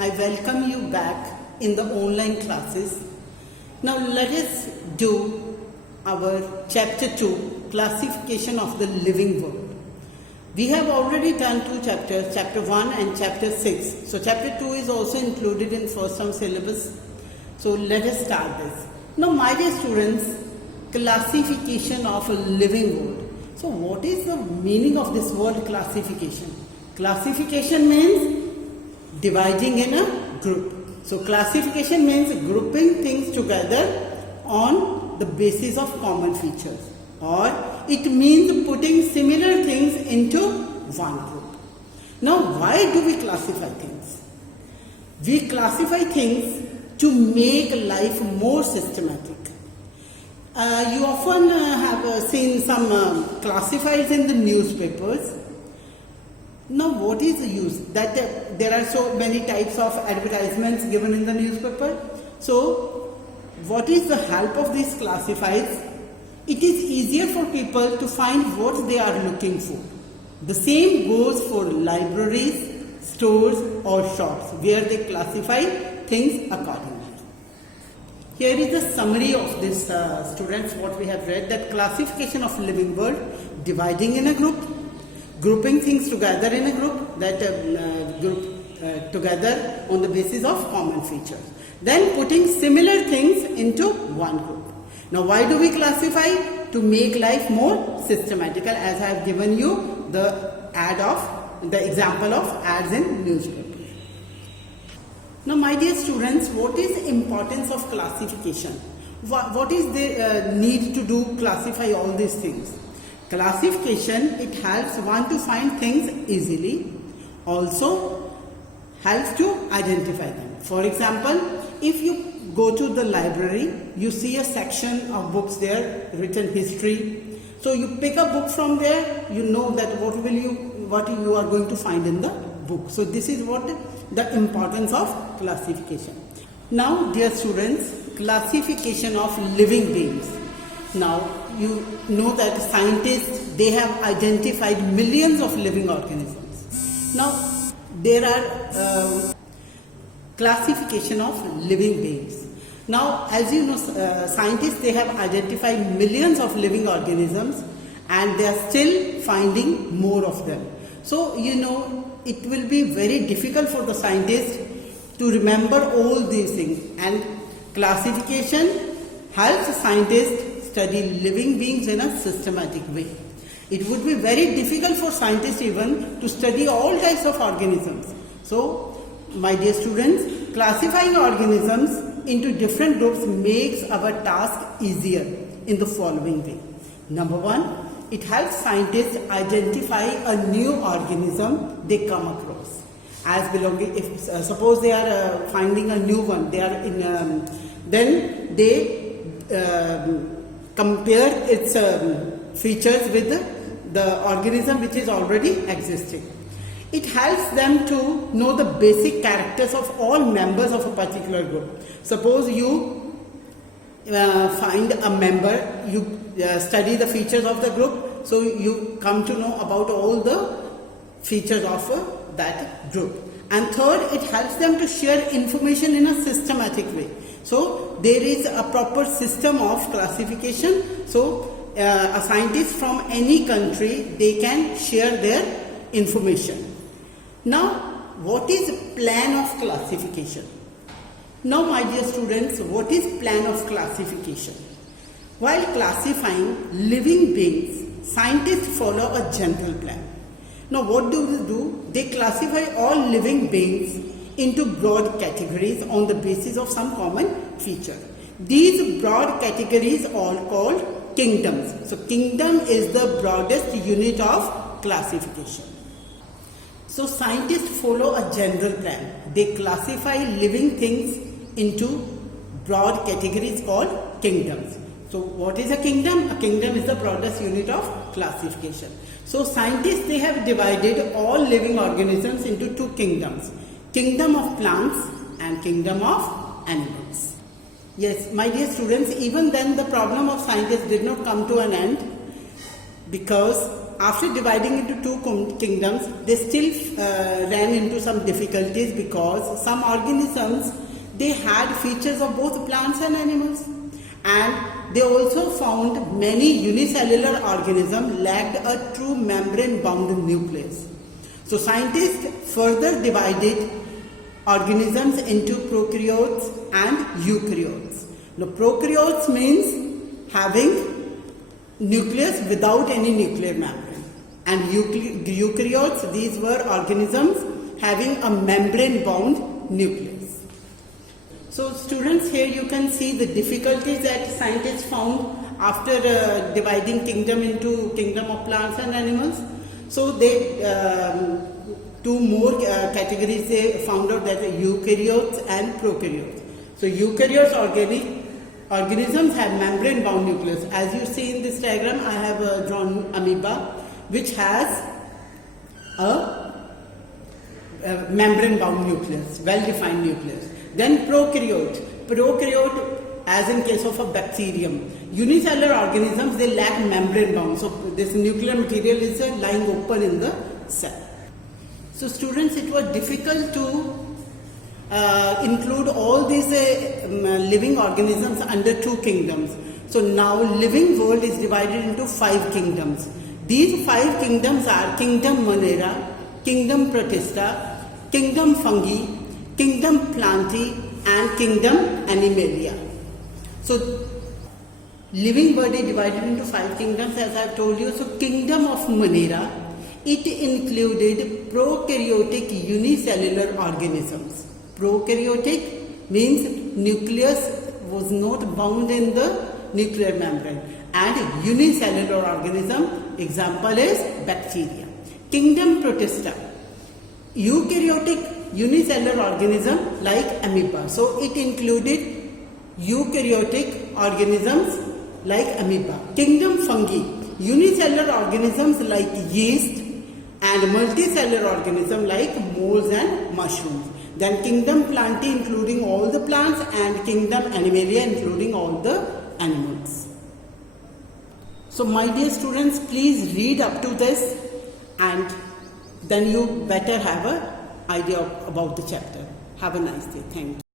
I welcome you back in the online classes. Now let us do our chapter 2, classification of the living world. We have already done two chapters, chapter 1 and chapter 6. So chapter 2 is also included in first term syllabus. So let us start this. Now my dear students, classification of a living world. So what is the meaning of this word classification? Classification means dividing in a group. So classification means grouping things together on the basis of common features, or it means putting similar things into one group. Now why do we classify things? We classify things to make life more systematic. You often have seen some classifieds in the newspapers. Now what is the use? That there are so many types of advertisements given in the newspaper. So what is the help of these classifieds? It is easier for people to find what they are looking for. The same goes for libraries, stores or shops where they classify things accordingly. Here is the summary of this students, what we have read, that classification of living world, dividing in a group, grouping things together in a group, that group together on the basis of common features. Then putting similar things into one group. Now why do we classify? To make life more systematical, as I have given you the example of ads in newspapers. Now my dear students, what is the importance of classification? What is the need to do classify all these things? Classification, it helps one to find things easily, also helps to identify them. For example, if you go to the library, you see a section of books there written history. So you pick a book from there, you know that what you are going to find in the book. So this is what the importance of classification. Now dear students, classification of living beings. Now you know that scientists, they have identified millions of living organisms. Now there are classification of living beings. Now as you know, scientists, they have identified millions of living organisms and they are still finding more of them. So you know, it will be very difficult for the scientists to remember all these things, and classification helps scientists study living beings in a systematic way. It would be very difficult for scientists even to study all types of organisms. So my dear students, classifying organisms into different groups makes our task easier in the following way. Number one, it helps scientists identify a new organism they come across as belonging. If suppose they are finding a new one, they are in, then they compare its features with the organism which is already existing. It helps them to know the basic characters of all members of a particular group. Suppose you find a member, you study the features of the group, so you come to know about all the features of that group. And third, it helps them to share information in a systematic way. So there is a proper system of classification. So a scientist from any country, they can share their information. Now what is plan of classification? Now my dear students, what is plan of classification? While classifying living beings, scientists follow a general plan. Now what do they do? They classify all living beings into broad categories on the basis of some common feature. These broad categories are called kingdoms. So kingdom is the broadest unit of classification. So scientists follow a general plan. They classify living things into broad categories called kingdoms. So what is a kingdom? A kingdom is the broadest unit of classification. So scientists, they have divided all living organisms into two kingdoms. Kingdom of plants and kingdom of animals. Yes, my dear students, even then the problem of scientists did not come to an end, because after dividing into two kingdoms, they still ran into some difficulties because some organisms, they had features of both plants and animals. And they also found many unicellular organisms lacked a true membrane-bound nucleus. So scientists further divided organisms into prokaryotes and eukaryotes. Now prokaryotes means having nucleus without any nuclear membrane, and eukaryotes, these were organisms having a membrane-bound nucleus. So students, here you can see the difficulties that scientists found after dividing kingdom into kingdom of plants and animals. So they two more categories they found out, that eukaryotes and prokaryotes. So eukaryotes organisms have membrane bound nucleus. As you see in this diagram, I have drawn amoeba, which has a membrane bound nucleus, well defined nucleus. Then prokaryote, as in case of a bacterium. Unicellular organisms, they lack membrane bound. So this nuclear material is lying open in the cell. So students, it was difficult to include all these living organisms under two kingdoms. So now living world is divided into 5 kingdoms. These 5 kingdoms are Kingdom Monera, Kingdom Protista, Kingdom Fungi, Kingdom Plantae and Kingdom Animalia. So living world is divided into 5 kingdoms, as I have told you. So Kingdom of Monera, it included prokaryotic unicellular organisms. Prokaryotic means nucleus was not bound in the nuclear membrane, and unicellular organism, example is bacteria. Kingdom Protista, eukaryotic unicellular organism like amoeba. So it included eukaryotic organisms like amoeba. Kingdom Fungi, unicellular organisms like yeast, and multicellular organisms like molds and mushrooms. Then Kingdom Plantae, including all the plants, and Kingdom Animalia, including all the animals. So my dear students, please read up to this, and then you better have an idea about the chapter. Have a nice day. Thank you.